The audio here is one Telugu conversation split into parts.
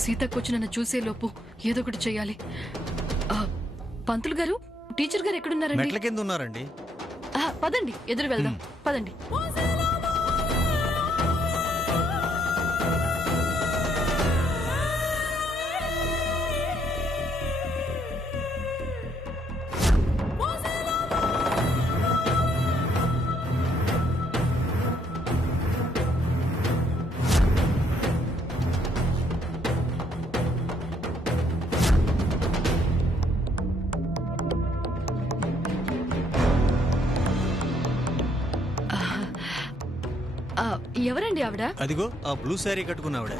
సీతకొచ్చి నన్ను చూసేలోపు ఏదో ఒకటి చెయ్యాలి. పంతులు గారు, టీచర్ గారు ఎక్కడున్నారండి? మెట్ల కింద ఉన్నారండి. పదండి, ఎదురు వెళ్దాం. పదండి. ఎవరండి ఆవిడ? అదిగో ఆ బ్లూ శారీ కట్టుకున్న ఆవిడ.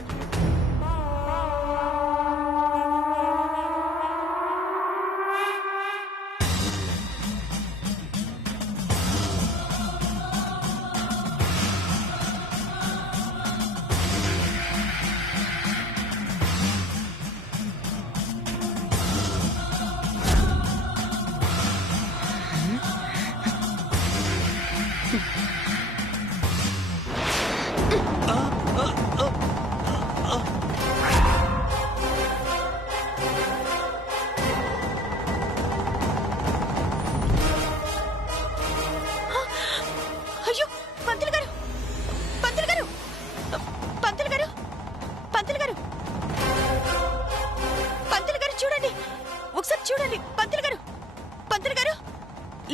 చూడండి పంతులు గారు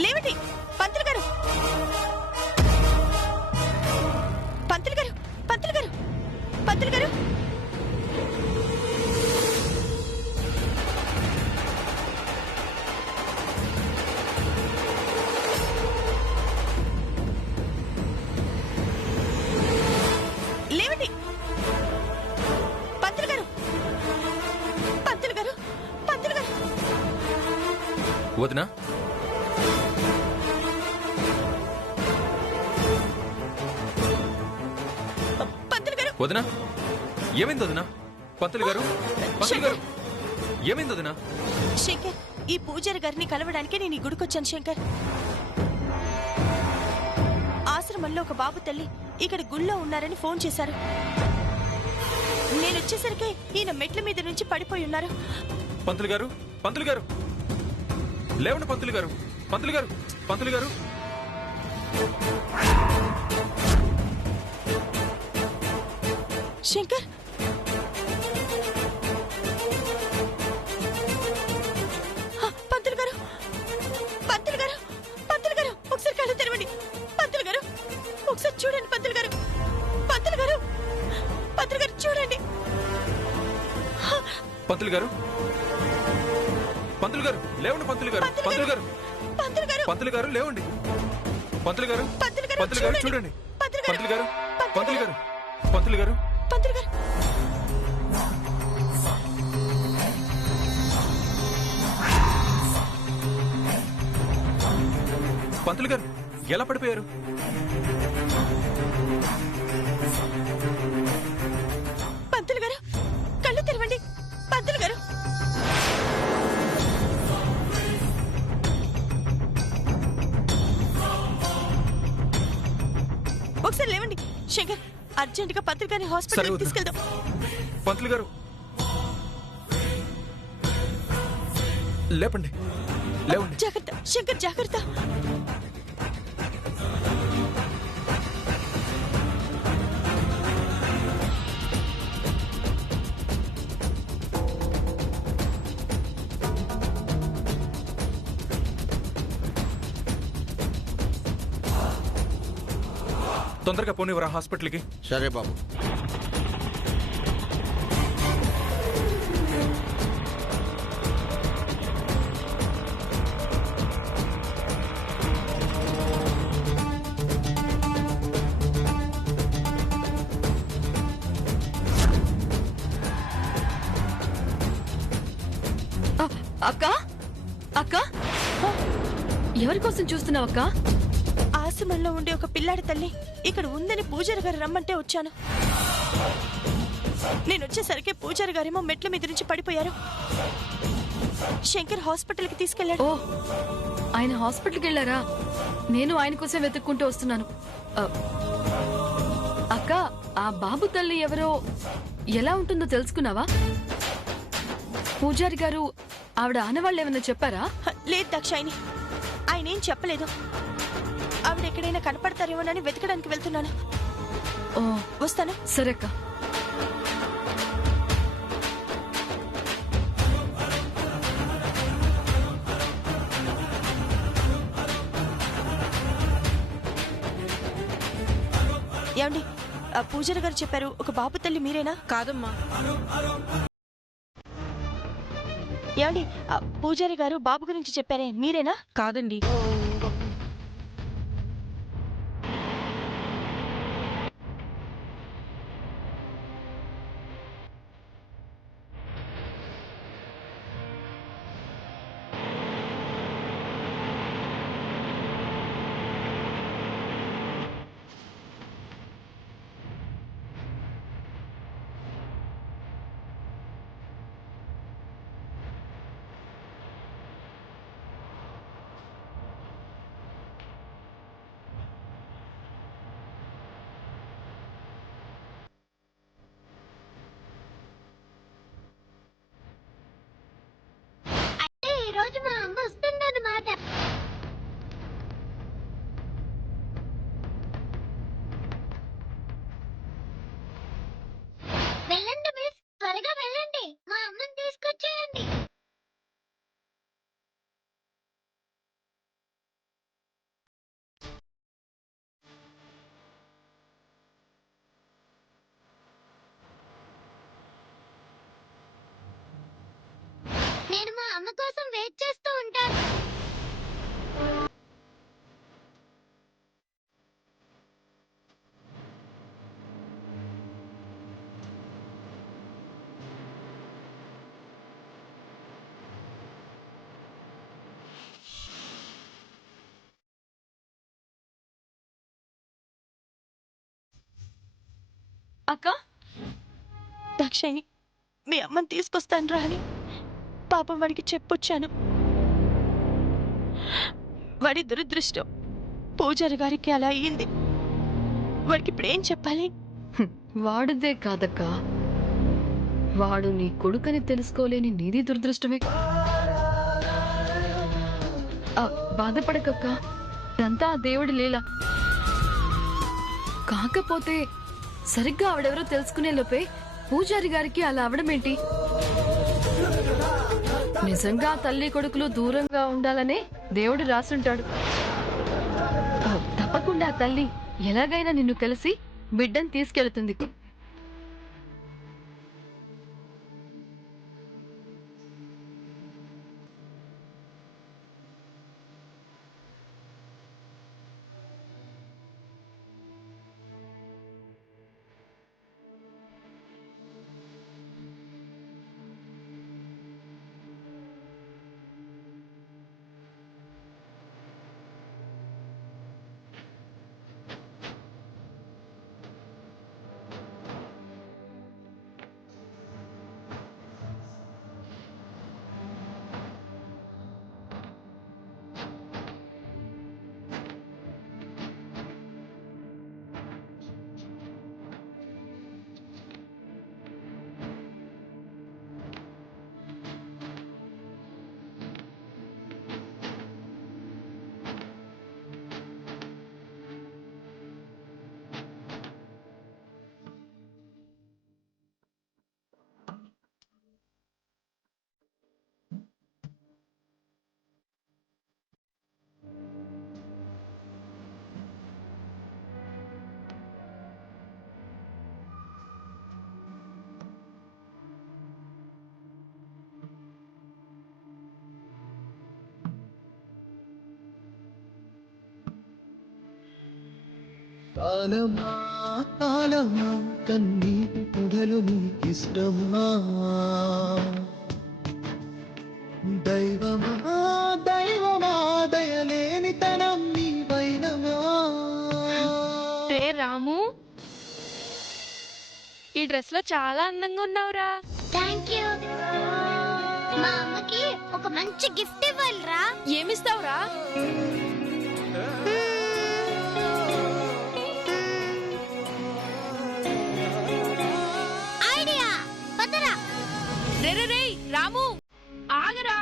లేవండి. పంతులు గారు లేవండి. వదినా, వదినా ఏమైంది? వదినా, పంతులు గారు ఏమైంది? వదినా శంకర్, ఈ పూజారి గారిని కలవడానికి నేను ఈ గుడికొచ్చాను. శంకర్, ఆశ్రమంలో ఒక బాబు తల్లి ఇక్కడ గుళ్ళో ఉన్నారని ఫోన్ చేశారు. నేను వచ్చేసరికి ఈయన మెట్ల మీద నుంచి పడిపోయి ఉన్నారు. పంతులు గారు లేవండి. పంతులు గారు శంకర్, పంతులు గారు ఒకసారి కళ్ళు తెరవండి. పంతులు గారు ఒకసారి చూడండి. పంతులు గారు చూడండి. పంతులు గారు లేవండి. పంతులు గారు లేవండి. పంతులు గారు చూడండి. పంతులు గారు ఎలా పడిపోయారు? పంతులు గారు కళ్ళు తెరవండి. పంతులు గారు ఒకసారి లేవండి. శంకర్, అర్జెంట్ గా పంతులు గారిని హాస్పిటల్ తీసుకెళ్దాం. పంతులు గారు లేవండి. జాగ్రత్త శంకర్, జాగ్రత్త. తొందరగా పోనివరా హాస్పిటల్కి. సరే బాబు. అక్క, ఎవరి కోసం చూస్తున్నావు అక్క? ఆశ్రమంలో ఉండే ఒక పిల్లాడి తల్లి ఇక్కడ ఉందని పూజారి గారు రమ్మంటే వచ్చాను. నేను వచ్చేసరికి పూజారి గారేమో మెట్ల మీద నుంచి పడిపోయారు. శంకర్ హాస్పిటల్ కి తీసుకెళ్లాడు. ఓ, ఆయన హాస్పిటల్కి వెళ్ళారా? నేను ఆయన కోసం వెతుక్కుంటూ వస్తున్నాను. అక్క, ఆ బాబు తల్లి ఎవరో ఎలా ఉంటుందో తెలుసుకున్నావా? పూజారి గారు ఆవిడ ఆనవాళ్ళు ఏమన్నా చెప్పారా? లేదు దాక్షాయిని, ఆయన ఏం చెప్పలేదు. ఆవిడ ఎక్కడైనా కనపడతారేమోనని వెతకడానికి వెళ్తున్నాను. ఓ వస్తాను. సరేక్క. ఏమండి, పూజారి గారు చెప్పారు ఒక బాబు తల్లి మీరేనా? కాదమ్మా. ఏమండి, పూజారి గారు బాబు గురించి చెప్పారే మీరేనా? కాదండి. రోజు మా అమ్మ వస్తుందన్నమాట. వెళ్ళండి మిస్, త్వరగా వెళ్ళండి, మా అమ్మని తీసుకొచ్చేయండి. నేను మా అమ్మ కోసం వెయిట్ చేస్తూ ఉంటాను. అక్క, దాక్షాయిని, మీ అమ్మని తీసుకొస్తాను రా అని పాపం వాడికి చెప్పొచ్చాను. వాడి దురదృష్టం పూజారి గారికి అలా అయ్యింది. వాడికి ఇప్పుడు ఏం చెప్పాలి? వాడిదే కాదక్క, వాడు నీ కొడుకని తెలుసుకోలేని నీది దురదృష్టమే. బాధపడకక్క, ఇదంతా ఆ దేవుడి లీల. కాకపోతే సరిగ్గా ఆవిడెవరో తెలుసుకునే లోపే పూజారి గారికి అలా అవడమేంటి? నిజంగా తల్లి కొడుకులు దూరంగా ఉండాలనే దేవుడు రాసుంటాడు. తప్పకుండా ఆ తల్లి ఎలాగైనా నిన్ను కలిసి బిడ్డను తీసుకెళ్తుంది. కాలమా కాలమా కన్నీటి పొదలు నీకిష్టమా? దైవమా దైవమా దయలేని తనం నీ వైనమా? రే రాము, ఈ డ్రెస్ లో చాలా అందంగా ఉన్నావురా. Thank you. మా అమ్మకి ఒక మంచి గిఫ్ట్ ఇవ్వాలిరా. ఏమిస్తావురా? ఐడియా. రే రే రే రాము ఆగరా.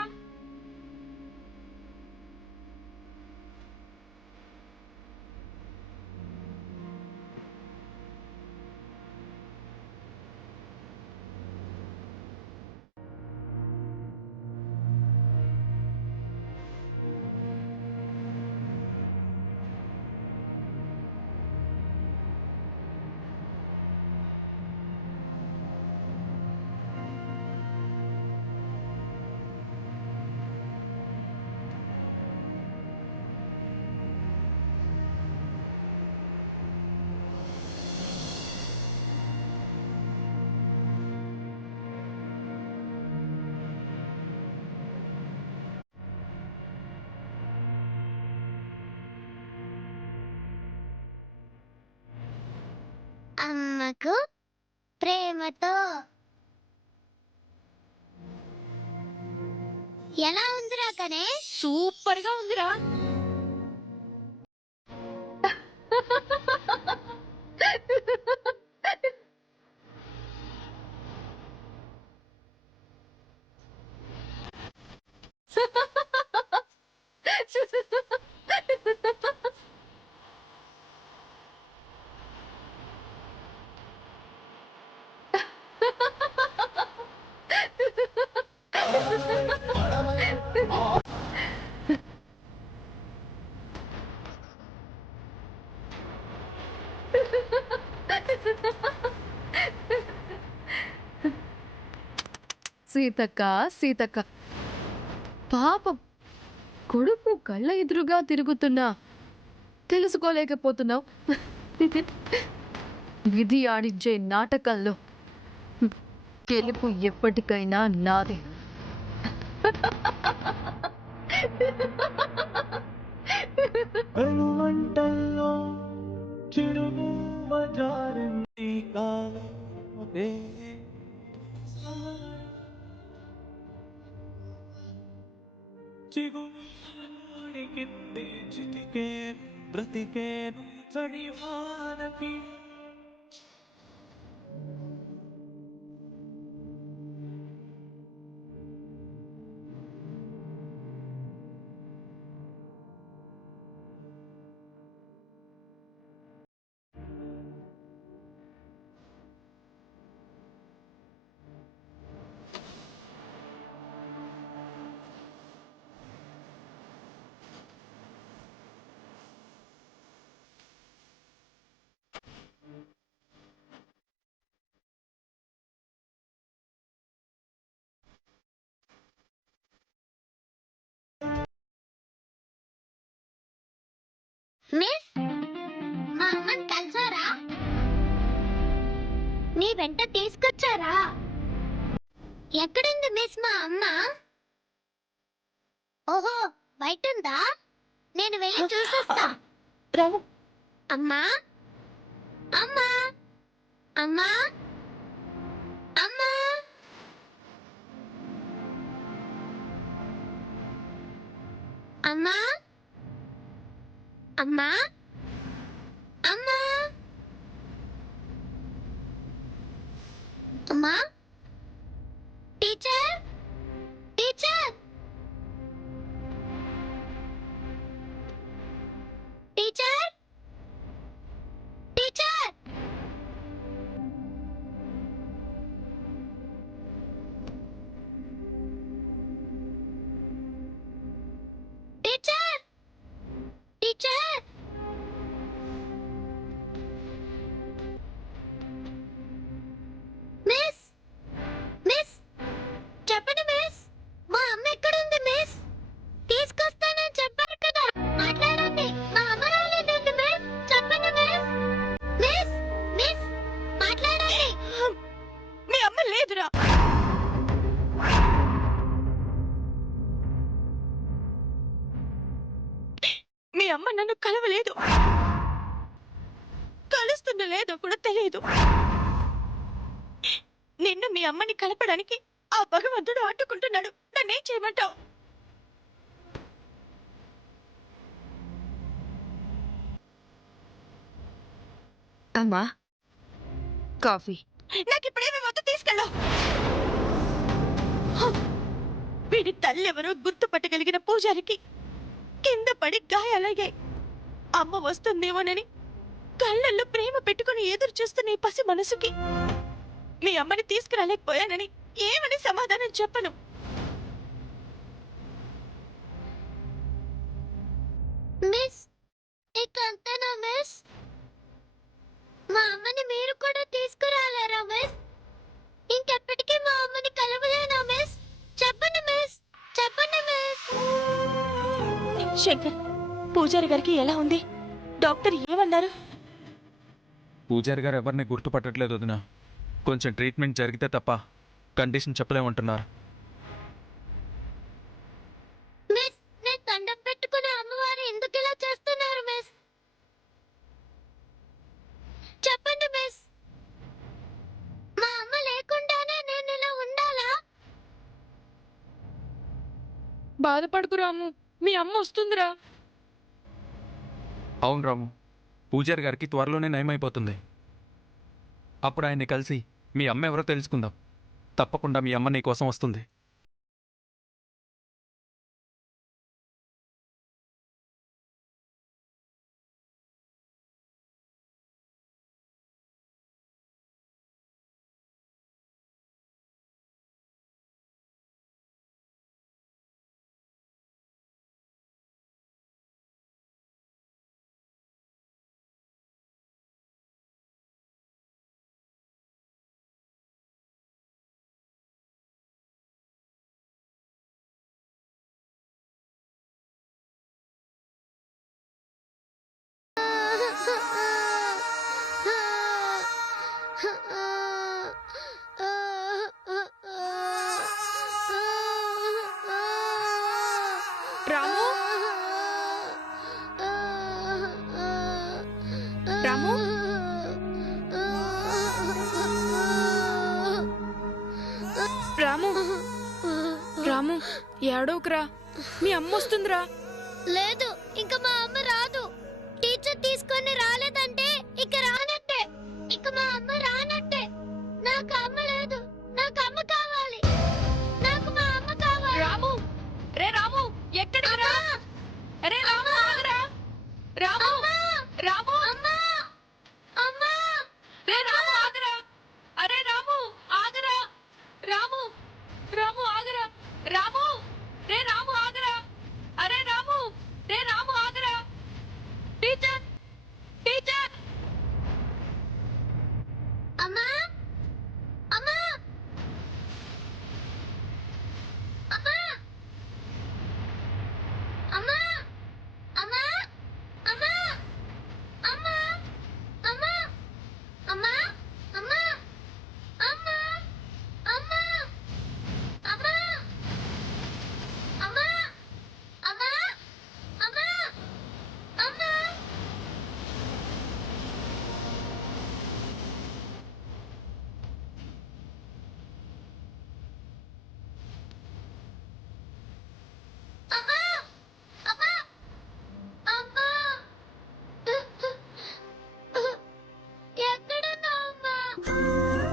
అమ్మకు ప్రేమతో. ఎలా ఉందిరా గణేష్? సూపర్ గా ఉందిరా. సీతక్క సీతక్క పాపం కొడుకు కళ్ళ ఎదురుగా తిరుగుతున్నా తెలుసుకోలేకపోతున్నావు. విధి ఆడించే నాటకంలో గెలుపు ఎప్పటికైనా నాదే. వెలువంటల్లో చిరునవ్వ జారింది కాలే. చిగురికి చితికే బ్రతికేను చడివానకి. మిస్, మా అమ్మని కలిసారా? నీ వెంట తీసుకొచ్చారా? ఎక్కడుంది మిస్ మా అమ్మ? ఓహో, బయటుందా? నేను వెళ్ళి చూసొస్తా. రాము, అమ్మా అమ్మా అమ్మా అమ్మా అమ్మా అమ్మా అమ్మా అమ్మా. Teacher teacher teacher teacher. Teacher teacher. Miss miss చెప్పండి మిస్, మా అమ్మ ఎక్కడుంది మిస్? తీసుకొస్తానని చెప్పారు కదా, మాట్లాడండి. మా అమ్మ రాలేదండి మిస్, చెప్పండి మిస్. మిస్ మిస్ మాట్లాడండి. మీ అమ్మ లేదురా. మీ అమ్మ నన్ను కలవలేదు, కలుస్తున్న లేదో కూడా తెలియదు. నిన్ను మీ అమ్మని కలపడానికి ఆ భగవంతుడు అడ్డుకుంటున్నాడు. నన్నేం చేయమంటావు? అమ్మా, కాఫీ. నాకు ఇప్పుడేమి వద్దు, తీసుకెళ్ళు. వీడి తల్లెవరో గుర్తుపట్టగలిగిన పూజారికి కింద పడి గాయాలయ్యాయి. అమ్మ వస్తుందేమోనని కళ్ళల్లో ప్రేమ పెట్టుకుని ఎదురు చూస్తున్న ఈ పసి మనసుకి మీ అమ్మని తీసుకురాలేకపోయానని ఏమని సమాధానం చెప్పను. మిస్ ఇకంతేనా మిస్? మా అమ్మని మీరు కూడా తీసుకురాలేరా మిస్? ఇంకెప్పటికీ మా అమ్మని కలవలేనా మిస్? చెప్పండి మిస్, చెప్పండి మిస్. శంకర్, పూజారి గారికి ఎలా ఉంది? డాక్టర్ ఏమన్నారు? పూజారి గారు ఎవరిని గుర్తుపట్టట్లేదు వదిన. కొంచెం ట్రీట్మెంట్ జరిగితే తప్ప కండిషన్ చెప్పలేమంటున్నారు. మిస్, నేను దండం పెట్టుకునే అమ్మవారు ఎందుకు ఇలా చేస్తున్నారు మిస్? చెప్పండి మిస్. మా అమ్మ లేకుండానే నేను ఇలా ఉండాలా? బాధపడుకు రాము, మీ అమ్మ వస్తుందిరా. అవును రాము, పూజారి గారికి త్వరలోనే నయమైపోతుంది. అప్పుడు ఆయన్ని కలిసి మీ అమ్మ ఎవరో తెలుసుకుందాం. తప్పకుండా మీ అమ్మ నీ కోసం వస్తుంది. రాము, రాము, రాము, రాము, ఏడోకురా, మీ అమ్మ వస్తుందిరా. లేదు, ఇంకా మా అమ్మ రాదు. టీచర్ తీసుకొని రాలేదంటే ఇక రానట్టే. ఇక మా అమ్మ రానట్టే. నాకు అమ్మ లేదు, నాకు అమ్మ కావాలి. నాకు మా అమ్మ కావాలి. రాము, రే రాము, ఎక్కడికి రా? అరే రాము, ఆగురా. రాము, రాము, రే రాము, ఆగురా. అరే రాము, ఆగురా. రాము, రాము, ఆగురా. రాము, రే రాము, ఆగురా. అరే రాము, రే రాము, ఆగురా. Teacher, teacher. అమ్మా, అమ్మా, అమ్మా, అమ్మా, అమ్మా, అమ్మా, అమ్మా, అమ్మా, అమ్మా, అమ్మా, అమ్మా, అమ్మా, అమ్మా, అమ్మా, అమ్మా, అమ్మా, అమ్మా. అమ్మా, అమ్మా, అమ్మా. ఎక్కడున్నావమ్మా?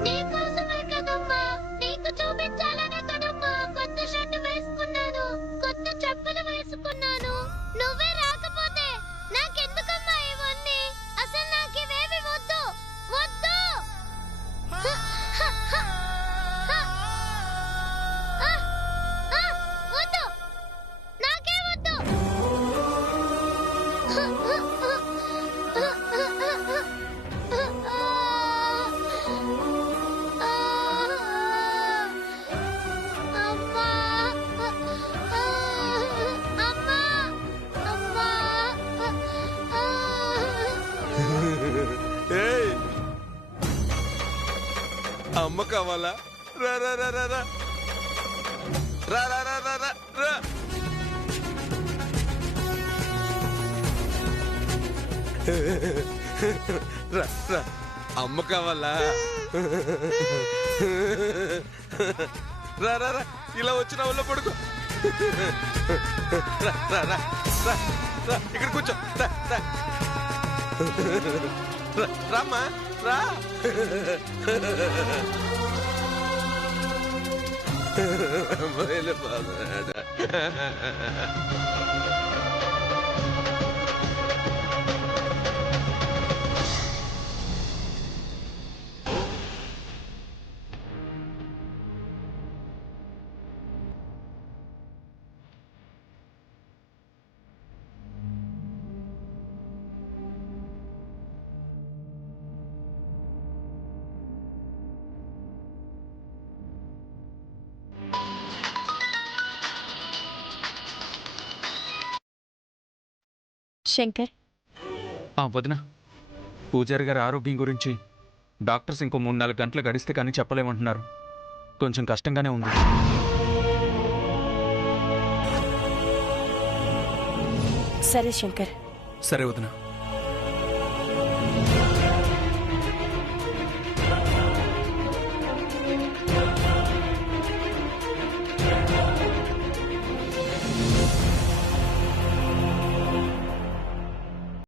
నీకోసమే కదమ్మా, నీకు చూపించాలనే కదమ్మా కొత్త షర్ట్ వేసుకున్నాను, కొత్త చెప్పులు వేసుకున్నాను. నువ్వే రాకపోతే నాకెందుకమ్మా ఇవన్నీ? అసలు నాకు ఇవేవి వద్దు, వద్దు. వద్దు, నాకే వద్దు. అమ్మా, అమ్మా, అమ్మా. ఏయ్, అమ్మ కావాలా? రా రా రా రా రా రా రా రా రా రా రా. రా రా, అమ్మ కావాలా? రా రా రా, ఇలా వచ్చిన వాళ్ళ పడుకో. రా రా రా రా రా, ఇక్కడ కూర్చో. రా రా రా, రామ్మా రా. వెళ్ళిపోతున్నాడు. శంకర్, వదిన, పూజారి గారి ఆరోగ్యం గురించి డాక్టర్స్ ఇంకో 3-4 గంటలు గడిస్తే కానీ చెప్పలేమంటున్నారు. కొంచెం కష్టంగానే ఉంది. సరే శంకర్. సరే వదిన.